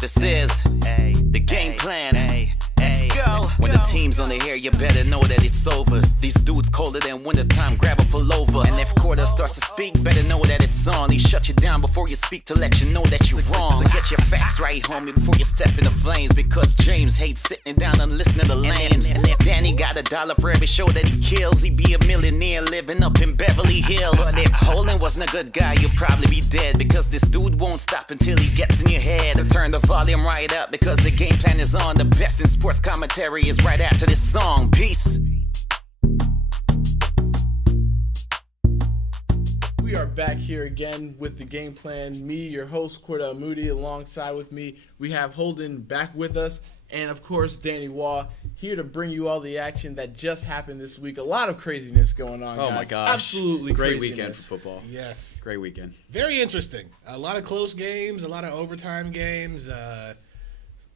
This is the game plan. Let's go. When the team's on the air, you better know that it's over. These dudes colder than wintertime, grab a pullover. And if Cordell starts to speak, better know that it's on. He shut you down before you speak to let you know that you're wrong. So get your facts right, homie, before you step in the flames. Because James hates sitting down and listening to lames. And if Danny got $1 for every show that he kills, he'd be a millionaire living up in Beverly Hills. But if Holden wasn't a good guy, you'd probably be dead. Because this dude won't stop until he gets in your head. So turn the volume right up, because the game plan is on. The best in sports commentary is right after this song. Peace. We are back here again with the game plan. Me, your host, Cordell Moodie, alongside with me, we have Holden back with us, and of course, Danny Waugh, here to bring you all the action that just happened this week. A lot of craziness going on, Oh guys. my gosh. Absolutely Great craziness. weekend for football. Yes. Great weekend. Very interesting. A lot of close games, a lot of overtime games,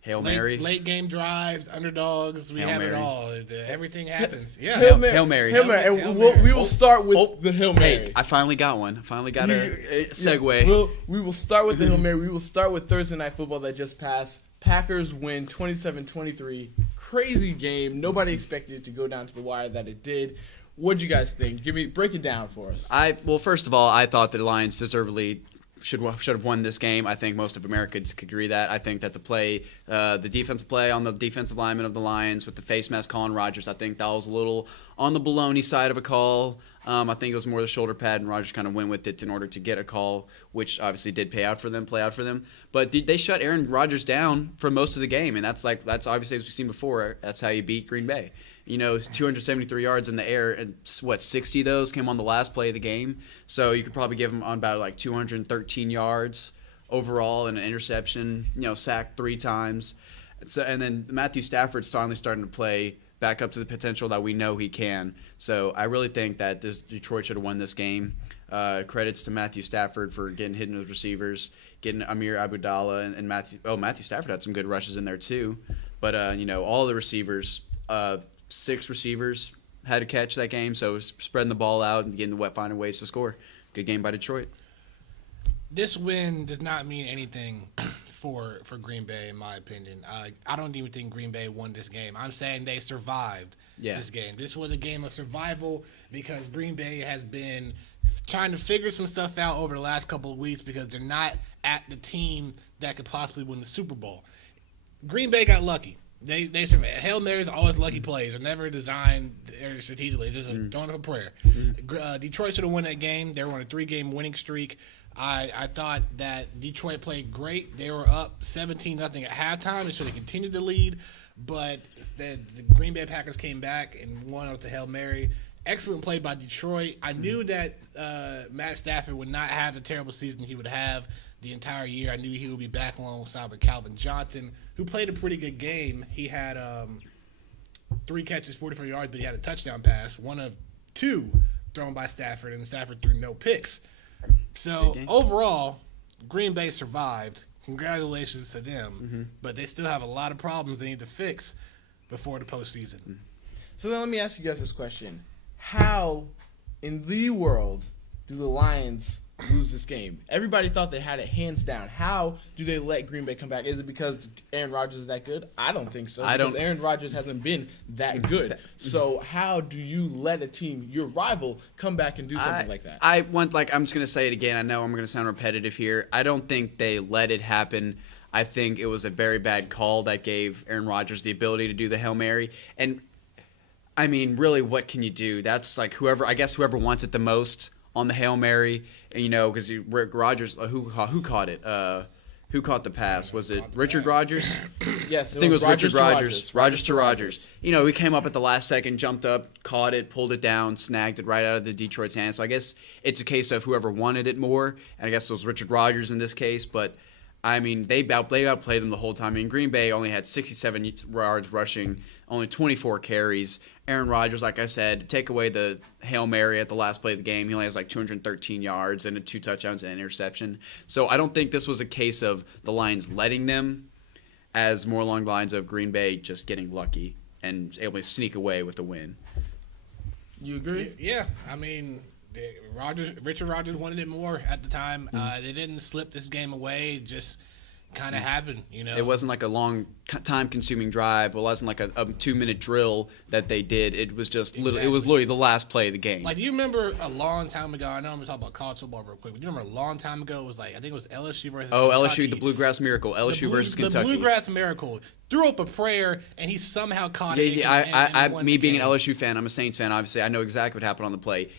Hail Mary. late game drives, underdogs. We Hail have Mary. it all. Everything happens. Yeah. Hail Mary. Hail Mary. Hail Mary. Hail And Mary. we will start with the Hail Mary. Hey, I finally got one. I finally got a segue. We will start with the Hail Mary. We will start with Thursday Night Football that just passed. Packers win 27-23. Crazy game. Nobody expected it to go down to the wire that it did. What'd you guys think? Break it down for us. Well, first of all, I thought the Lions deservedly should have won this game. I think most of Americans could agree that. I think that the defensive play on the defensive lineman of the Lions with the face mask calling Rodgers, I think that was a little on the baloney side of a call. I think it was more the shoulder pad, and Rodgers kind of went with it in order to get a call, which obviously did play out for them. But they shut Aaron Rodgers down for most of the game, and that's obviously, as we've seen before, that's how you beat Green Bay. 273 yards in the air, and 60 of those came on the last play of the game. So you could probably give him on about 213 yards overall and an interception, sacked 3 times. And then Matthew Stafford's finally starting to play back up to the potential that we know he can. So I really think that Detroit should have won this game. Credits to Matthew Stafford for getting hit in his receivers, getting Amir Abudallah and Matthew Stafford had some good rushes in there too. But all the receivers, 6 receivers had to catch that game, so spreading the ball out and finding ways to score. Good game by Detroit. This win does not mean anything for Green Bay, in my opinion. I don't even think Green Bay won this game. I'm saying they survived this game. This was a game of survival because Green Bay has been trying to figure some stuff out over the last couple of weeks because they're not at the team that could possibly win the Super Bowl. Green Bay got lucky. They survive. Hail Marys are always lucky plays. They're never designed strategically. It's just throwing up a prayer. Detroit should have won that game. They were on a 3-game winning streak. I thought that Detroit played great. They were up 17-0 at halftime. They should have continued to lead, but the Green Bay Packers came back and won with the Hail Mary. Excellent play by Detroit. I knew that Matt Stafford would not have the terrible season he would have the entire year. I knew he would be back alongside with Calvin Johnson, who played a pretty good game. He had 3 catches, 44 yards, but he had a touchdown pass, one of 2 thrown by Stafford, and Stafford threw no picks. So overall, Green Bay survived. Congratulations to them, but they still have a lot of problems they need to fix before the postseason. So then let me ask you guys this question. How in the world do the Lions lose this game? Everybody thought they had it hands down. How do they let Green Bay come back? Is it because Aaron Rodgers is that good? I don't think so. Because Aaron Rodgers hasn't been that good. So how do you let a team, your rival, come back and do something like that? I'm just going to say it again. I know I'm going to sound repetitive here. I don't think they let it happen. I think it was a very bad call that gave Aaron Rodgers the ability to do the Hail Mary. And, I mean, really, what can you do? That's whoever wants it the most on the Hail Mary, because Rick Rodgers, who caught it? Who caught the pass? Was it Richard Rodgers? Yes, I think it was Richard Rodgers. Rodgers to Rodgers. He came up at the last second, jumped up, caught it, pulled it down, snagged it right out of the Detroit's hands. So I guess it's a case of whoever wanted it more, and I guess it was Richard Rodgers in this case. But I mean, they outplayed them the whole time. I mean, Green Bay only had 67 yards rushing, only 24 carries. Aaron Rodgers, like I said, take away the Hail Mary at the last play of the game, he only has 213 yards and 2 touchdowns and an interception. So I don't think this was a case of the Lions letting them, as more along the lines of Green Bay just getting lucky and able to sneak away with the win. You agree? Yeah, I mean, Richard Rodgers wanted it more at the time. They didn't slip this game away. Just kind of happened, It wasn't like a long time-consuming drive. It wasn't like a 2-minute drill that they did. It was just it was literally the last play of the game. Like, do you remember a long time ago? I know I'm going to talk about college football real quick. But do you remember a long time ago? It was like, I think it was LSU versus Kentucky. LSU, the Bluegrass Miracle. LSU versus Kentucky. The Bluegrass Miracle threw up a prayer, and he somehow caught it. Me being an LSU fan, I'm a Saints fan. Obviously, I know exactly what happened on the play.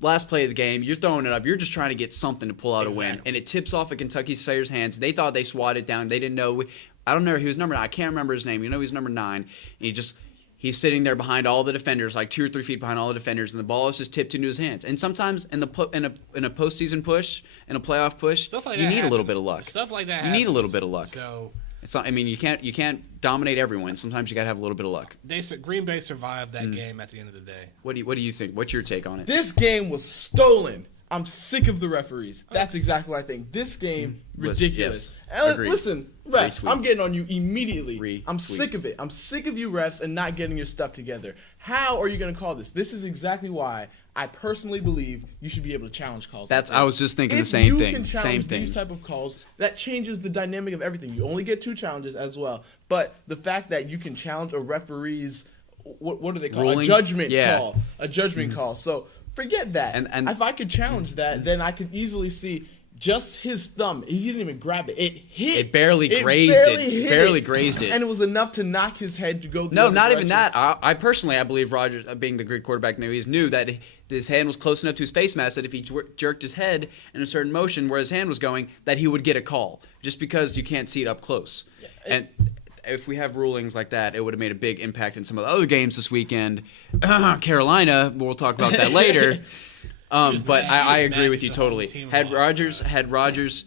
Last play of the game, you're throwing it up. You're just trying to get something to pull out a win, and it tips off of Kentucky's players' hands. They thought they swatted it down. They didn't know. I don't know. He was number 9. I can't remember his name. He was number 9. And he's sitting there behind all the defenders, like 2 or 3 feet behind all the defenders, and the ball is just tipped into his hands. And sometimes in a postseason push, in a playoff push, you need a little bit of luck. Stuff like that. You need a little bit of luck. So. It's not, I mean, you can't dominate everyone. Sometimes you got to have a little bit of luck. Green Bay survived that game at the end of the day. What do you think? What's your take on it? This game was stolen. I'm sick of the referees. That's exactly what I think. This game, ridiculous. Yes, listen, refs, Retweet. I'm getting on you immediately. I'm Retweet. sick of it. I'm sick of you refs and not getting your stuff together. How are you going to call this? This is exactly why I personally believe you should be able to challenge calls. I was just thinking the same thing. If you can challenge these type of calls, that changes the dynamic of everything. You only get 2 challenges as well. But the fact that you can challenge a referee's, what do they call it? Ruling? A judgment Yeah. call. A judgment call. So forget that. And if I could challenge that, then I could easily see just his thumb. He didn't even grab it. It hit. It barely grazed it. Barely grazed it. And it was enough to knock his head to go the No, other not direction. even that. I personally, I believe Rodgers, being the great quarterback that he is, knew that his hand was close enough to his face mask that if he jerked his head in a certain motion where his hand was going, that he would get a call, just because you can't see it up close. Yeah, and if we have rulings like that, it would have made a big impact in some of the other games this weekend. Carolina, we'll talk about that later. But I agree with you totally. Had Rodgers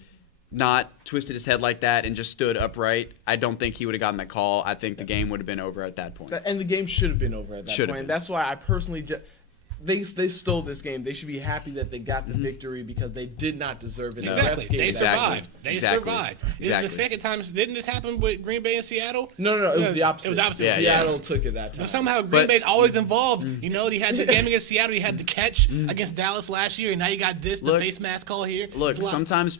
not twisted his head like that and just stood upright, I don't think he would have gotten that call. I think the game would have been over at that point. And the game should have been over at that point. And that's why I personally they stole this game. They should be happy that they got the victory because they did not deserve it. Exactly. They survived. They survived. This is the second time. Didn't this happen with Green Bay and Seattle? No. It was the opposite. It was the opposite. Yeah, Seattle took it that time. But somehow Green Bay's always involved. He had the game against Seattle. He had the catch against Dallas last year, and now you got the face mask call here. Look, sometimes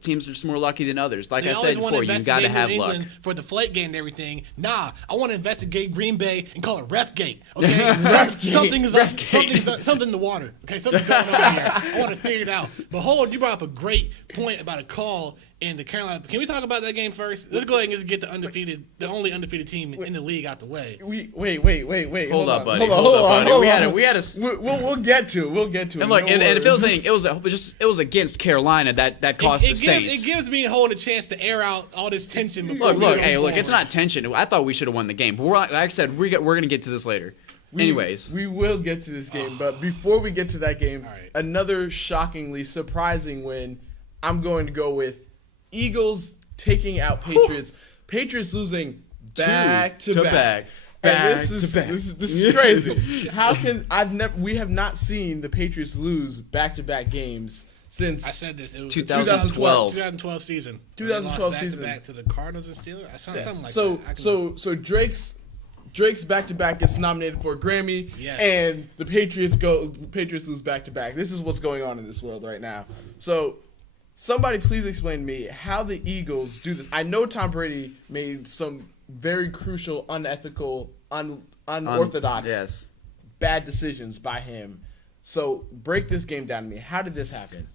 teams are just more lucky than others. Like they I said before, you got to have luck. For the Deflate game and everything. Nah, I want to investigate Green Bay and call it Refgate. Okay, something is up. Something in the water. Okay, something's going on here. I want to figure it out. But Holden, you brought up a great point about a call in the Carolina. Can we talk about that game first? Let's go ahead and just get the only undefeated team in the league out the way. Wait. Hold up, buddy. Hold up, buddy. We had a. We'll get to it. And look, and if it was saying it was against Carolina that cost the Saints. It gives me and Holden a chance to air out all this tension. Look, it's not tension. I thought we should have won the game, but like I said, we're gonna get to this later. Anyways, we will get to this game, but before we get to that game, another shockingly surprising win. I'm going to go with Eagles taking out Patriots. Patriots losing back to back. This is crazy. How can we have not seen the Patriots lose back-to-back games since I said this. It was 2012. 2012 season. 2012 season. Back to the Cardinals and Steelers. Something like that. So Drake's back-to-back gets nominated for a Grammy, yes. And the Patriots lose back-to-back. This is what's going on in this world right now. So somebody please explain to me how the Eagles do this. I know Tom Brady made some very crucial, unethical, unorthodox, bad decisions by him. So break this game down to me. How did this happen?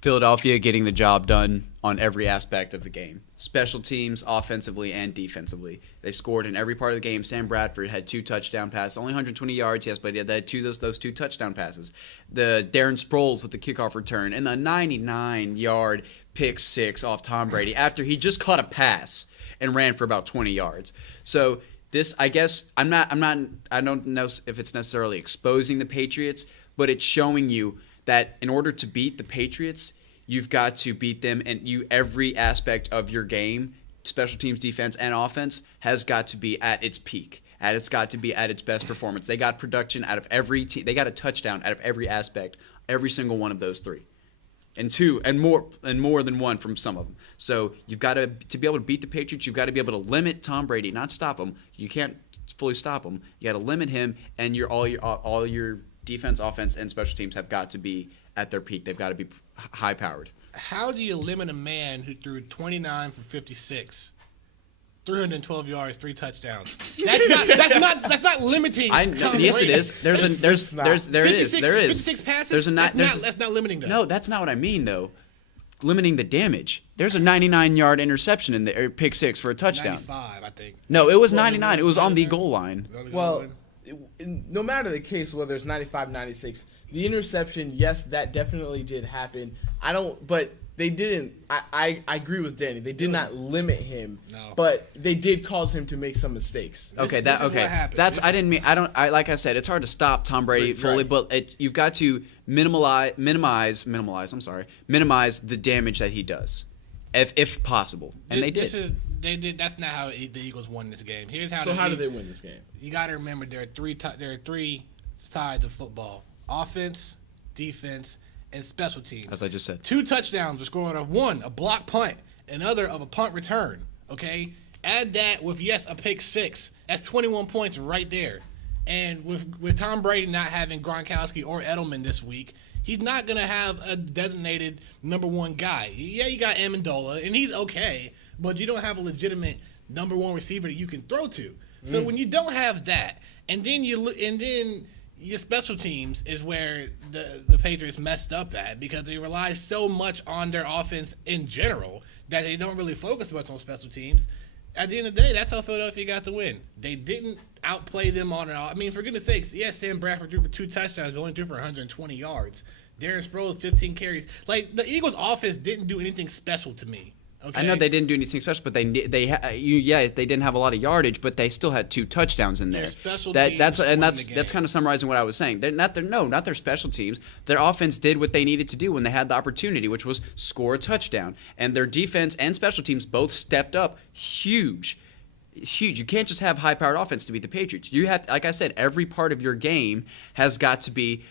Philadelphia getting the job done on every aspect of the game. Special teams, offensively and defensively. They scored in every part of the game. Sam Bradford had 2 touchdown passes. Only 120 yards, yes, but he had those 2 touchdown passes. The Darren Sproles with the kickoff return and the 99-yard pick 6 off Tom Brady after he just caught a pass and ran for about 20 yards. So this, I guess, I don't know if it's necessarily exposing the Patriots, but it's showing you that in order to beat the Patriots, you've got to beat them, and every aspect of your game, special teams, defense, and offense, has got to be at its peak. It's got to be at its best performance. They got production out of every team. They got a touchdown out of every aspect, every single one of those 3. And more than one from some of them. So you've got to be able to beat the Patriots, you've got to be able to limit Tom Brady, not stop him. You can't fully stop him. You got to limit him, and all your defense, offense, and special teams have got to be at their peak. They've got to be high-powered. How do you limit a man who threw 29 for 56, 312 yards, 3 touchdowns? That's not limiting. Yes, it is. There is. 56 passes. That's not limiting them. No, that's not what I mean though. Limiting the damage. There's a 99-yard interception in the pick 6 for a touchdown. 95, I think. No, it was 99. It was on the goal line. Well, no matter the case, whether it's 95, 96, the interception, yes, that definitely did happen. But they didn't. I agree with Danny. They did not limit him, but they did cause him to make some mistakes. Okay, like I said, it's hard to stop Tom Brady fully, but you've got to minimize the damage that he does, if possible, and they did. That's not how the Eagles won this game. Here's how. So how did they win this game? You got to remember there are three sides of football: offense, defense, and special teams. As I just said. 2 touchdowns were scored of one, a block punt, another of a punt return. Okay? Add that with, a pick 6. That's 21 points right there. And with Tom Brady not having Gronkowski or Edelman this week, he's not going to have a designated number 1 guy. Yeah, you got Amendola, and he's okay, but you don't have a legitimate number 1 receiver that you can throw to. So when you don't have that, and then your special teams is where the Patriots messed up at, because they rely so much on their offense in general that they don't really focus much on special teams. At the end of the day, that's how Philadelphia got the win. They didn't outplay them on it all. I mean, for goodness sakes, yes, Sam Bradford threw for 2 touchdowns, but only threw for 120 yards. Darren Sproles, 15 carries. Like, the Eagles' offense didn't do anything special to me. Okay. I know they didn't do anything special, but they didn't have a lot of yardage, but they still had 2 touchdowns in there. That's kind of summarizing what I was saying. They're not their special teams. Their offense did what they needed to do when they had the opportunity, which was score a touchdown. And their defense and special teams both stepped up huge. You can't just have high-powered offense to beat the Patriots. You have, like I said, every part of your game has got to be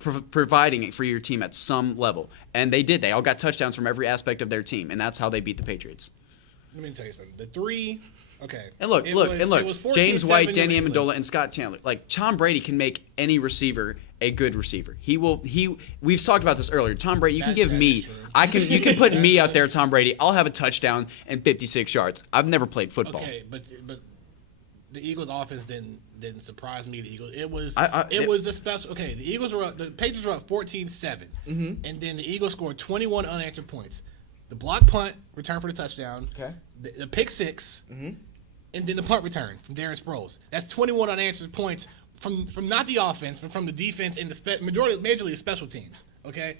providing it for your team at some level, and they did. They all got touchdowns from every aspect of their team, and that's how they beat the Patriots. Let me tell you something. The 3, okay. And look. James White, Danny Amendola, and Scott Chandler. Like, Tom Brady can make any receiver a good receiver. We've talked about this earlier. Tom Brady, you can give me. You can put me out there, Tom Brady. I'll have a touchdown and 56 yards. I've never played football. Okay, but the Eagles' offense didn't surprise me. The Eagles, it was a special. Okay, the Patriots were up 14-7, and then the Eagles scored 21 unanswered points. The block punt return for the touchdown. Okay. The pick 6, and then the punt return from Darren Sproles. That's 21 unanswered points from not the offense, but from the defense and the majorly the special teams. Okay.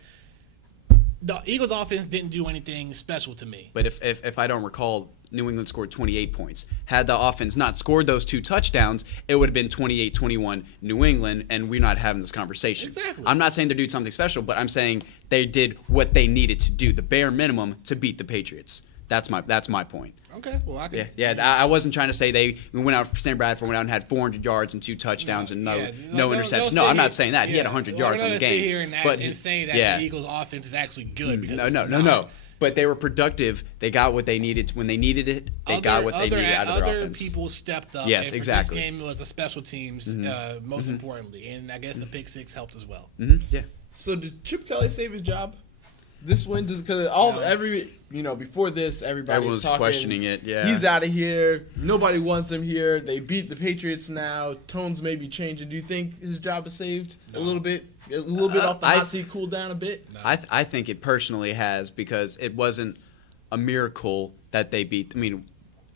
The Eagles' offense didn't do anything special to me. But if I don't recall, New England scored 28 points. Had the offense not scored those 2 touchdowns, it would have been 28-21 New England, and we're not having this conversation. Exactly. I'm not saying they're doing something special, but I'm saying they did what they needed to do, the bare minimum, to beat the Patriots. That's my point. Okay, well, I can. Yeah. I wasn't trying to say we went out. Sam Bradford went out and had 400 yards and 2 touchdowns and no interceptions. No, I'm not saying that. He had 100 yards in the game. Sit here and say that the Eagles' offense is actually good. No. But they were productive. They got what they needed when they needed it. They got what they needed out of their offense. Other people stepped up. Yes, and exactly. This game was a special teams, most importantly, and I guess the pick 6 helped as well. Yeah. So did Chip Kelly save his job? This win does because before this everybody was talking, questioning it. Yeah, he's out of here. Nobody wants him here. They beat the Patriots now. Tones may be changing. Do you think his job is saved a little bit? A little bit off the hot seat, cool down a bit. No. I think it personally has, because it wasn't a miracle that they beat. I mean,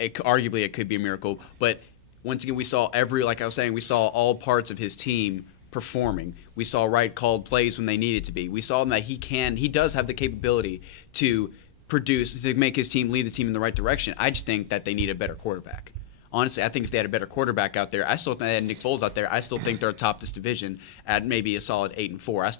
arguably it could be a miracle, but once again we saw we saw all parts of his team performing. We saw called plays when they needed to be. We saw that he does have the capability to produce, to make his team, lead the team in the right direction. I just think that they need a better quarterback. Honestly, I think if they had a better quarterback out there, I still think they had Nick Foles out there. I still think they're atop this division at maybe a solid 8-4.